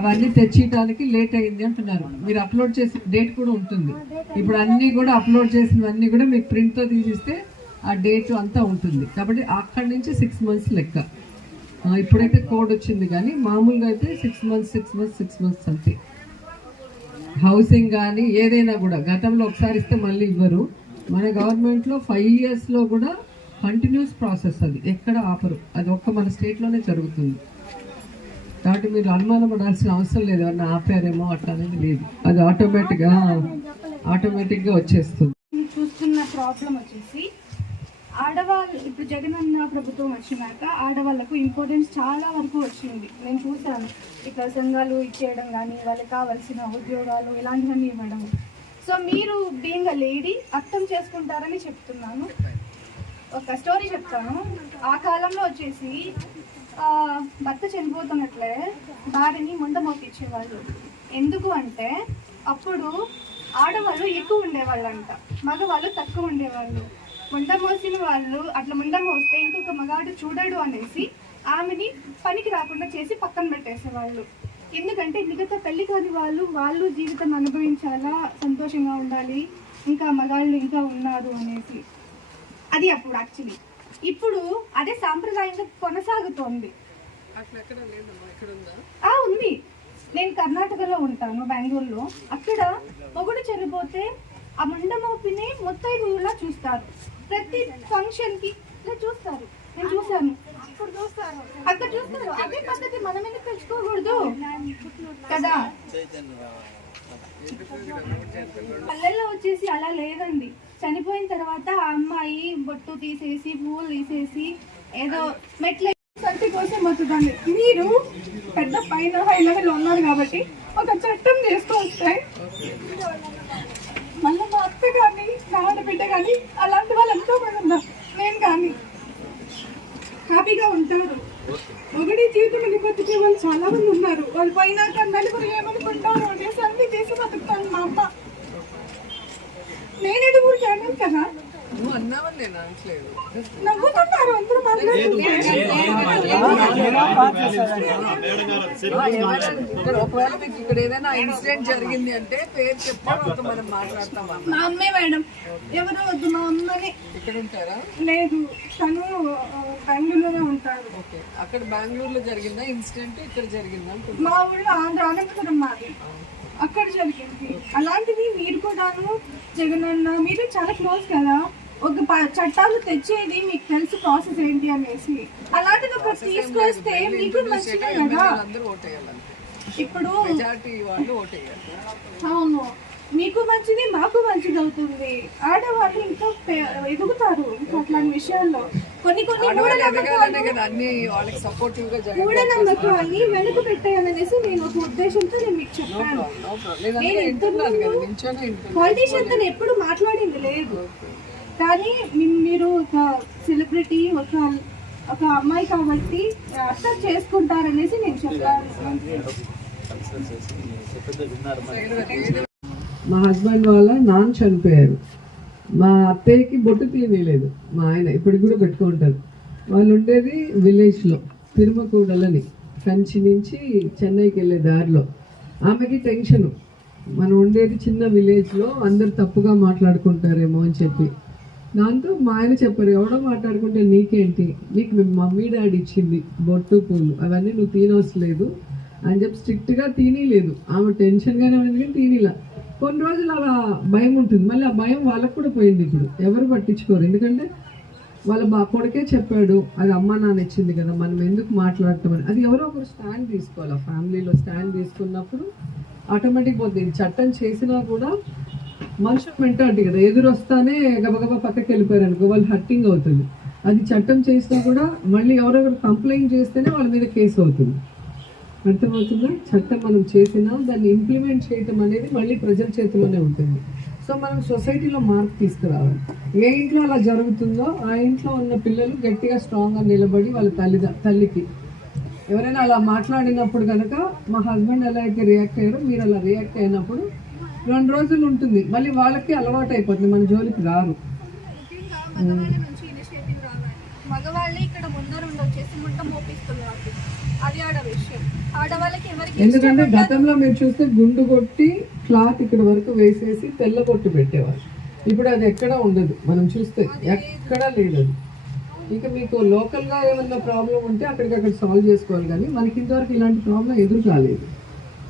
అవన్నీ తెచ్చేయడానికి లేట్ అయింది అంటున్నారు. మీరు అప్లోడ్ చేసిన డేట్ కూడా ఉంటుంది. ఇప్పుడు అన్నీ కూడా అప్లోడ్ చేసినవన్నీ కూడా మీకు ప్రింట్తో తీసిస్తే ఆ డేట్ అంతా ఉంటుంది. కాబట్టి అక్కడి నుంచి సిక్స్ మంత్స్ లెక్క. ఇప్పుడైతే కోడ్ వచ్చింది కానీ మామూలుగా అయితే six months six months six months అంతే. హౌసింగ్ కానీ ఏదైనా కూడా గతంలో ఒకసారి ఇస్తే మళ్ళీ ఇవ్వరు. మన గవర్నమెంట్లో ఫైవ్ ఇయర్స్లో కూడా కంటిన్యూస్ ప్రాసెస్ అది. ఎక్కడ ఆపరు. అది ఒక్క మన స్టేట్లోనే జరుగుతుంది. కాబట్టి మీరు అనుమానం పడాల్సిన అవసరం లేదు. ఎవరన్నా ఆపారేమో అట్లా అనేది లేదు. అది ఆటోమేటిక్గా ఆటోమేటిక్గా వచ్చేస్తుంది. నేను చూస్తున్న ప్రాబ్లం వచ్చేసి ఆడవాళ్ళు ఇప్పుడు జగనన్న ప్రభుత్వం వచ్చినాక ఆడవాళ్ళకు ఇంపార్టెన్స్ చాలా వరకు వచ్చింది. నేను చూశాను. ఇట్లా సంఘాలు ఇచ్చేయడం కానీ వాళ్ళకి కావాల్సిన ఉద్యోగాలు ఇలాంటివన్నీ ఇవ్వడం. సో మీరు బీయింగ్ అ లేడీ అర్థం చేసుకుంటారని చెప్తున్నాను. ఒక స్టోరీ చెప్తాను. ఆ కాలంలో వచ్చేసి భర్త చనిపోతున్నట్లే భార్యని ముండ మోపించేవాళ్ళు ఎందుకు అంటే అప్పుడు ఆడవాళ్ళు ఎక్కువ ఉండేవాళ్ళంట. మగవాళ్ళు తక్కువ ఉండేవాళ్ళు. ముండ మోసిన వాళ్ళు అట్లా ముండ మోస్తే ఇంకొక మగాడు చూడడు అనేసి ఆమెని పనికి రాకుండా చేసి పక్కన పెట్టేసేవాళ్ళు. ఎందుకంటే మిగతా పెళ్ళి కాని వాళ్ళు వాళ్ళు జీవితం అనుభవించాలా సంతోషంగా ఉండాలి ఇంకా మగాళ్ళు ఇంకా ఉన్నారు అనేసి. అది అప్పుడు యాక్చువల్లీ ఇప్పుడు అదే సాంప్రదాయంగా కొనసాగుతోంది. ఆ ఉంది. నేను కర్ణాటకలో ఉంటాను బెంగళూరులో. అక్కడ మొగుడు చనిపోతే ఆ మండమోపిని మొత్తైదులా చూస్తారు. ప్రతి ఫంక్షన్కి చూస్తారు. నేను చూసాను అక్కడ చూస్తారు. అక్కడ చూస్తారు. అదే పద్ధతి మనం ఎందుకు తెచ్చుకోకూడదు కదా? పల్లెల్లో వచ్చేసి అలా లేదండి. చనిపోయిన తర్వాత ఆ అమ్మాయి బొట్టు తీసేసి పువ్వులు తీసేసి ఏదో మెట్ల సంతి కోసం వస్తుందండి మీరు పెద్ద పైన హై లెవెల్ ఉన్నారు కాబట్టి ఒక చట్టం చేసుకొస్తే మళ్ళీ మా అత్త కానీ నా ఆడబిడ్డ కానీ అలాంటి వాళ్ళు ఎంతో మంది ఉన్నారు. నేను కానీ హ్యాపీగా ఉంటారు ఒకటి జీవితం బతికే వాళ్ళు చాలా మంది ఉన్నారు. వాళ్ళు పోయినాక నలుగురు ఏమనుకుంటారు బతుకుతాను మా అమ్మ నేనేది ఊరికి అన్నాను కదా నువ్వు అన్నావని నేను అనట్లేదు నవ్వుతున్నారు అందరూ ఒకవేళ మీకు ఇక్కడ ఏదైనా ఇన్సిడెంట్ జరిగింది అంటే పేరు చెప్తే ఒక మనం మాట్లాడతాం మా అమ్మే మేడం ఎవరో వద్దు మా అమ్మని ఇక్కడ ఉంటారా లేదు తను బెంగళూరులో ఉంటారు ఓకే అక్కడ బెంగళూరులో జరిగిందా ఇన్సిడెంట్ ఇక్కడ జరిగిందా మా ఊళ్ళో ఆంధ్ర అనంతపురం మాది అక్కడ జరిగింది. అలాంటిది మీరు కూడాను జగనన్న మీరు చాలా క్లోజ్ కదా. ఒక చట్టాలు తెచ్చేది మీకు తెలుసు ప్రాసెస్ ఏంటి అనేసి. అలాంటిది ఒక తీసుకొస్తే మీకు మంచిదే కదా. ఇప్పుడు అవును. మీకు మంచిది మాకు మంచిది అవుతుంది. ఆడవాళ్ళు ఇంకా ఎదుగుతారు. ఇంకా అట్లాంటి విషయాల్లో. కొన్ని కొన్ని మూఢనమ్మకాన్ని వెనుక పెట్టేయాలనేసి నేను ఒక ఉద్దేశంతో నేను మీకు చెప్పాను. నేను పాలిటీషియన్ తను ఎప్పుడు మాట్లాడింది లేదు. కానీ మీరు ఒక సెలబ్రిటీ ఒక ఒక అమ్మాయి కాబట్టి అర్థం చేసుకుంటారనేసి నేను చెప్పాను. మా హస్బెండ్ వాళ్ళ నాన్న చనిపోయారు. మా అత్తయ్యకి బొట్టు తీయలేదు మా ఆయన ఇప్పటికి కూడా పెట్టుకుంటారు వాళ్ళు ఉండేది విలేజ్లో తిరుమకూడలని కంచి నుంచి చెన్నైకి వెళ్ళే దారిలో. ఆమెకి టెన్షను మనం ఉండేది చిన్న విలేజ్లో అందరు తప్పుగా మాట్లాడుకుంటారేమో అని చెప్పి. దాంతో మా ఆయన చెప్పారు ఎవడో మాట్లాడుకుంటే నీకేంటి? నీకు మీ మమ్మీ డాడీ ఇచ్చింది బొట్టు పూలు అవన్నీ నువ్వు తినవసలేదు అని చెప్పి స్ట్రిక్ట్గా తినలేదు ఆమె టెన్షన్గానే ఉంది కానీ తినలే కొన్ని రోజులు అలా భయం ఉంటుంది. మళ్ళీ ఆ భయం వాళ్ళకు కూడా పోయింది ఇప్పుడు. ఎవరు పట్టించుకోరు. ఎందుకంటే వాళ్ళ బా కొడుకే చెప్పాడు అది అమ్మ నాన్న ఇచ్చింది కదా మనం ఎందుకు మాట్లాడటం అని. అది ఎవరో ఒకరు స్టాండ్ తీసుకోవాలి. ఆ ఫ్యామిలీలో స్టాండ్ తీసుకున్నప్పుడు ఆటోమేటిక్ పోతుంది. చట్టం చేసినా కూడా మనుషుల మెంటాలిటీ కదా. ఎదురు వస్తానే గబగబా పక్కకి వెళ్ళిపోయారు అనుకో వాళ్ళు హట్టింగ్ అవుతుంది. అది చట్టం చేసినా కూడా మళ్ళీ ఎవరెవరు కంప్లైంట్ చేస్తేనే వాళ్ళ మీద కేసు అవుతుంది. అర్థమవుతుందా? చట్టం మనం చేసినా దాన్ని ఇంప్లిమెంట్ చేయటం అనేది మళ్ళీ ప్రజల చేతిలోనే ఉంటుంది. సో మనం సొసైటీలో మార్పు తీసుకురావాలి. ఏ ఇంట్లో అలా జరుగుతుందో ఆ ఇంట్లో ఉన్న పిల్లలు గట్టిగా స్ట్రాంగ్గా నిలబడి వాళ్ళ తల్లి తల్లికి. ఎవరైనా అలా మాట్లాడినప్పుడు కనుక మా హస్బెండ్ ఎలా అయితే రియాక్ట్ అయ్యారో మీరు అలా రియాక్ట్ అయినప్పుడు రెండు రోజులు ఉంటుంది. మళ్ళీ వాళ్ళకి అలవాటు అయిపోతుంది. మన జోలికి రారు. మగవాళ్ళే వచ్చేసి ముంట మోపిస్తున్నారు. అది ఆడ విషయం. ఆడవాళ్ళకి ఎవరికి ఎందుకంటే. గతంలో మీరు చూస్తే గుండు కొట్టి క్లాత్ ఇక్కడ వరకు వేసేసి తెల్ల కొట్టు పెట్టేవారు. ఇప్పుడు అది ఎక్కడ ఉండదు. మనం చూస్తే ఎక్కడా లేదు అది. ఇంకా మీకు లోకల్గా ఏమన్నా ప్రాబ్లం ఉంటే అక్కడికక్కడ సాల్వ్ చేసుకోవాలి కానీ మనకి ఇంతవరకు ఇలాంటి ప్రాబ్లం ఎదురు కాలేదు.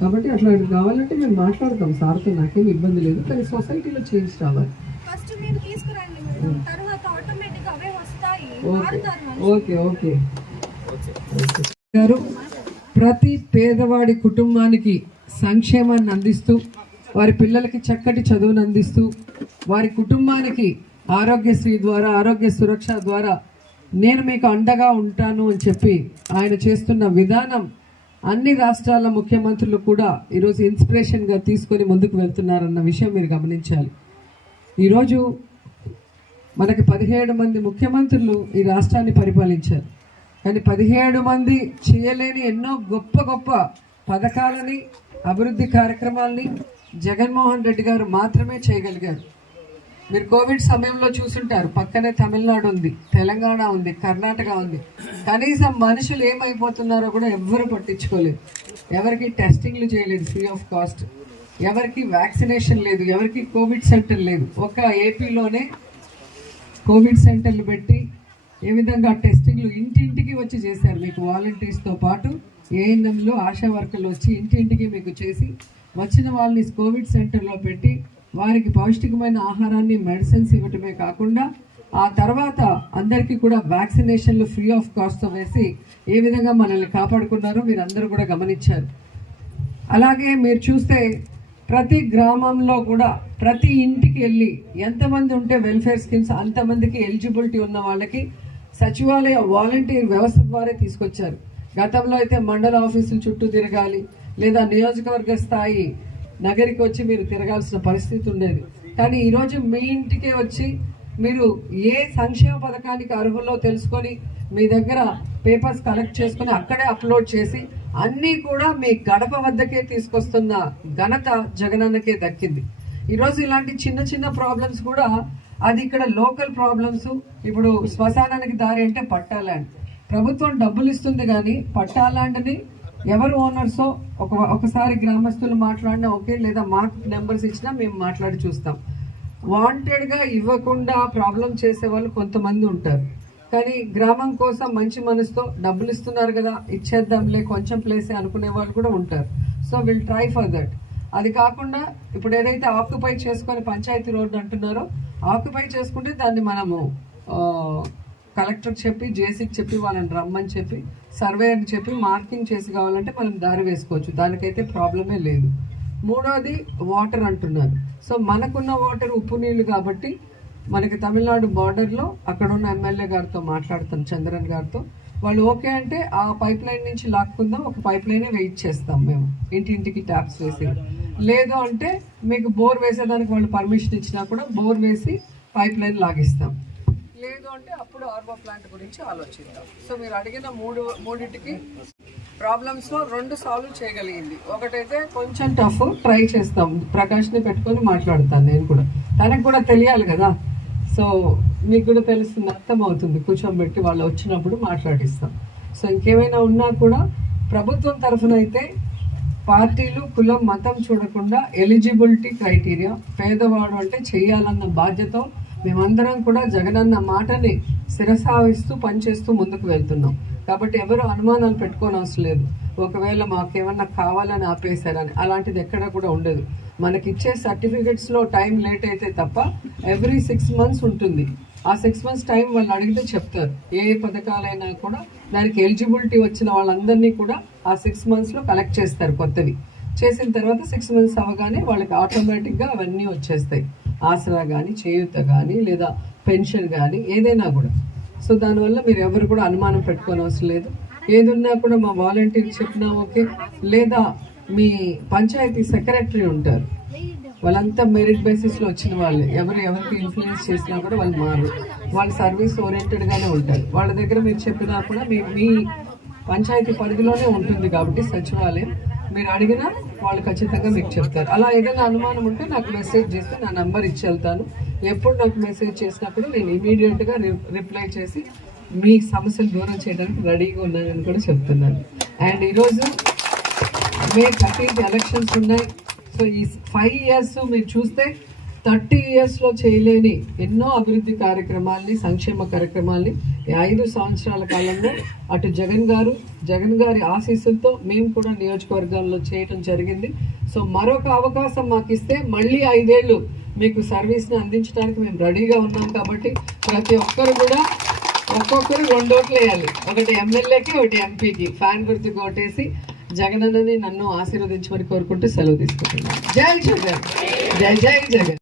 కాబట్టి అట్లాంటివి కావాలంటే మేము మాట్లాడతాం. సార్తో నాకేం ఇబ్బంది లేదు. కానీ సొసైటీలో చేంజ్ రావాలి. ఫస్ట్ మీరు తీసుకురండి తర్వాత ఆటోమేటిక్ అవే వస్తాయి. Okay okay. గారు ప్రతి పేదవాడి కుటుంబానికి సంక్షేమాన్ని అందిస్తూ వారి పిల్లలకి చక్కటి చదువును అందిస్తూ వారి కుటుంబానికి ఆరోగ్యశ్రీ ద్వారా ఆరోగ్య సురక్ష ద్వారా నేను మీకు అండగా ఉంటాను అని చెప్పి ఆయన చేస్తున్న విధానం అన్ని రాష్ట్రాల ముఖ్యమంత్రులు కూడా ఈరోజు ఇన్స్పిరేషన్గా తీసుకొని ముందుకు వెళ్తున్నారన్న విషయం మీరు గమనించాలి. ఈరోజు మనకి పదిహేడు మంది ముఖ్యమంత్రులు ఈ రాష్ట్రాన్ని పరిపాలించారు. కానీ పదిహేడు మంది చేయలేని ఎన్నో గొప్ప గొప్ప పథకాలని అభివృద్ధి కార్యక్రమాల్ని జగన్మోహన్ రెడ్డి గారు మాత్రమే చేయగలిగారు. మీరు కోవిడ్ సమయంలో చూసుంటారు పక్కనే తమిళనాడు ఉంది తెలంగాణ ఉంది కర్ణాటక ఉంది. కనీసం మనుషులు ఏమైపోతున్నారో కూడా ఎవ్వరు పట్టించుకోలేదు. ఎవరికి టెస్టింగ్లు చేయలేదు ఫ్రీ ఆఫ్ కాస్ట్. ఎవరికి వ్యాక్సినేషన్ లేదు ఎవరికి కోవిడ్ సెంటర్ లేదు. ఒక ఏపీలోనే కోవిడ్ సెంటర్లు పెట్టి ఏ విధంగా టెస్టింగ్లు ఇంటింటికి వచ్చి చేశారు మీకు వాలంటీర్స్తో పాటు. ఏఎన్ఎంలు ఆశా వర్కర్లు వచ్చి ఇంటింటికి మీకు చేసి వచ్చిన వాళ్ళని కోవిడ్ సెంటర్లో పెట్టి వారికి పౌష్టికమైన ఆహారాన్ని మెడిసిన్స్ ఇవ్వటమే కాకుండా ఆ తర్వాత అందరికీ కూడా వ్యాక్సినేషన్లు ఫ్రీ ఆఫ్ కాస్ట్తో వేసి ఏ విధంగా మనల్ని కాపాడుకున్నారో మీరు అందరూ కూడా గమనించారు. అలాగే మీరు చూస్తే ప్రతి గ్రామంలో కూడా ప్రతి ఇంటికి వెళ్ళి ఎంతమంది ఉంటే వెల్ఫేర్ స్కీమ్స్ అంతమందికి ఎలిజిబిలిటీ ఉన్న వాళ్ళకి సచివాలయ వాలంటీర్ వ్యవస్థ ద్వారా తీసుకొచ్చారు. గతంలో అయితే మండల ఆఫీసులు చుట్టూ తిరగాలి లేదా నియోజకవర్గ స్థాయి నగరికి వచ్చి మీరు తిరగాల్సిన పరిస్థితి ఉండేది. కానీ ఈరోజు మీ ఇంటికే వచ్చి మీరు ఏ సంక్షేమ పథకానికి అర్హుల్లో తెలుసుకొని మీ దగ్గర పేపర్స్ కలెక్ట్ చేసుకొని అక్కడే అప్లోడ్ చేసి అన్నీ కూడా మీ గడప వద్దకే తీసుకొస్తున్న ఘనత జగనన్నకే దక్కింది. ఈరోజు ఇలాంటి చిన్న చిన్న ప్రాబ్లమ్స్ కూడా అది ఇక్కడ లోకల్ ప్రాబ్లమ్స్ ఇప్పుడు శ్మశానానికి దారి అంటే పట్టా ల్యాండ్ ప్రభుత్వం డబ్బులు ఇస్తుంది కానీ పట్టా ల్యాండ్ని ఎవరు ఓనర్సో ఒక ఒకసారి గ్రామస్తులు మాట్లాడినా ఓకే లేదా మాకు నెంబర్స్ ఇచ్చినా మేము మాట్లాడి చూస్తాం. వాంటెడ్గా ఇవ్వకుండా ప్రాబ్లం చేసే వాళ్ళు కొంతమంది ఉంటారు. కానీ గ్రామం కోసం మంచి మనసుతో డబ్బులు ఇస్తున్నారు కదా ఇచ్చేద్దాంలే కొంచెం ప్లేసే అనుకునే వాళ్ళు కూడా ఉంటారు. So will try for that అది కాకుండా ఇప్పుడు ఏదైతే ఆక్యుపై చేసుకొని పంచాయతీ రోడ్డు అంటున్నారో ఆక్యుపై చేసుకుంటే దాన్ని మనము కలెక్టర్ చెప్పి జేసీకి చెప్పి వాళ్ళని రమ్మని చెప్పి సర్వేయర్ని చెప్పి మార్కింగ్ చేసి కావాలంటే మనం దారి వేసుకోవచ్చు. దానికైతే ప్రాబ్లమే లేదు. మూడోది వాటర్ అంటున్నారు. సో మనకున్న వాటర్ ఉప్పు నీళ్ళు కాబట్టి మనకి తమిళనాడు బార్డర్లో అక్కడ ఉన్న ఎమ్మెల్యే గారితో మాట్లాడతాం చంద్రన్ గారితో. వాళ్ళు ఓకే అంటే ఆ పైప్ లైన్ నుంచి లాక్కుందాం ఒక పైప్ లైనే వెయిట్ చేస్తాం మేము. ఇంటింటికి ట్యాప్స్ వేసి. లేదు అంటే మీకు బోర్ వేసేదానికి వాళ్ళు పర్మిషన్ ఇచ్చినా కూడా బోర్ వేసి పైప్ లైన్ లాగిస్తాం. లేదు అంటే అప్పుడు ఆర్బో ప్లాంట్ గురించి ఆలోచిద్దాం. సో మీరు అడిగిన మూడు మూడింటికి ప్రాబ్లమ్స్లో రెండు సాల్వ్ చేయగలిగింది. ఒకటైతే కొంచెం టఫ్ ట్రై చేస్తాం. ప్రకాష్ని పెట్టుకొని మాట్లాడతాను నేను కూడా. తనకు కూడా తెలియాలి కదా. సో మీకు కూడా తెలుస్తుంది అర్థం అవుతుంది. కూర్చోబెట్టి వాళ్ళు వచ్చినప్పుడు మాట్లాడిస్తాం. సో ఇంకేమైనా ఉన్నా కూడా ప్రభుత్వం తరఫున అయితే పార్టీలు కులం మతం చూడకుండా ఎలిజిబిలిటీ క్రైటీరియా పేదవాడు అంటే చేయాలన్న బాధ్యత మేమందరం కూడా జగనన్న మాటని శిరసావిస్తూ పనిచేస్తూ ముందుకు వెళ్తున్నాం. కాబట్టి ఎవరు అనుమానాలు పెట్టుకోని అవసరం లేదు. ఒకవేళ మాకేమన్నా కావాలని ఆపేశారని అలాంటిది ఎక్కడ కూడా ఉండదు. మనకిచ్చే సర్టిఫికెట్స్లో టైం లేట్ అయితే తప్ప ఎవ్రీ సిక్స్ మంత్స్ ఉంటుంది. ఆ సిక్స్ మంత్స్ టైం వాళ్ళు అడిగితే చెప్తారు. ఏ ఏ పథకాలైనా కూడా దానికి ఎలిజిబిలిటీ వచ్చిన వాళ్ళందరినీ కూడా ఆ సిక్స్ మంత్స్లో కలెక్ట్ చేస్తారు కొత్తవి. చేసిన తర్వాత సిక్స్ మంత్స్ అవగానే వాళ్ళకి ఆటోమేటిక్గా అవన్నీ వచ్చేస్తాయి. ఆసరా కానీ చేయూత కానీ లేదా పెన్షన్ కానీ ఏదైనా కూడా. సో దానివల్ల మీరు ఎవరు కూడా అనుమానం పెట్టుకోని అవసరం లేదు. ఏదున్నా కూడా మా వాలంటీర్ చెప్పినా ఓకే లేదా మీ పంచాయతీ సెక్రటరీ ఉంటారు. వాళ్ళంతా మెరిట్ బేసిస్లో వచ్చిన వాళ్ళు. ఎవరు ఎవరికి ఇన్ఫ్లుయెన్స్ చేసినా కూడా వాళ్ళు మారు వాళ్ళు సర్వీస్ ఓరియంటెడ్గానే ఉంటారు. వాళ్ళ దగ్గర మీరు చెప్పినా కూడా మీ మీ పంచాయతీ పరిధిలోనే ఉంటుంది కాబట్టి సచివాలయం. మీరు అడిగినా వాళ్ళు ఖచ్చితంగా మీకు చెప్తారు. అలా ఏదైనా అనుమానం ఉంటే నాకు మెసేజ్ చేస్తే నా నంబర్ ఇచ్చి వెళ్తాను. ఎప్పుడు నాకు మెసేజ్ చేసినప్పుడు నేను ఇమీడియట్గా రిప్లై చేసి మీ సమస్యలు దూరం చేయడానికి రెడీగా ఉన్నానని కూడా చెప్తున్నాను. అండ్ ఈరోజు మే థర్టీన్త్ ఎలక్షన్స్ ఉన్నాయి. సో ఈ ఫైవ్ ఇయర్స్ మీరు చూస్తే థర్టీ ఇయర్స్లో చేయలేని ఎన్నో అభివృద్ధి కార్యక్రమాల్ని సంక్షేమ కార్యక్రమాల్ని ఐదు సంవత్సరాల కాలంలో అటు జగన్ గారు జగన్ గారి ఆశీస్సులతో మేము కూడా నియోజకవర్గాల్లో చేయటం జరిగింది. సో మరొక అవకాశం మాకు ఇస్తే మళ్ళీ ఐదేళ్ళు మీకు సర్వీస్ని అందించడానికి మేము రెడీగా ఉన్నాం కాబట్టి ప్రతి ఒక్కరు కూడా ఒక్కొక్కరు రెండు ఓట్లు వేయాలి. ఒకటి ఎమ్మెల్యేకి ఒకటి ఎంపీకి. ఫ్యాన్ గుర్తుకు ఓటేసి జగనన్నని నన్ను ఆశీర్వదించమని కోరుకుంటూ సెలవు తీసుకుంటున్నాను. జై జగన్! జై జై జగన్!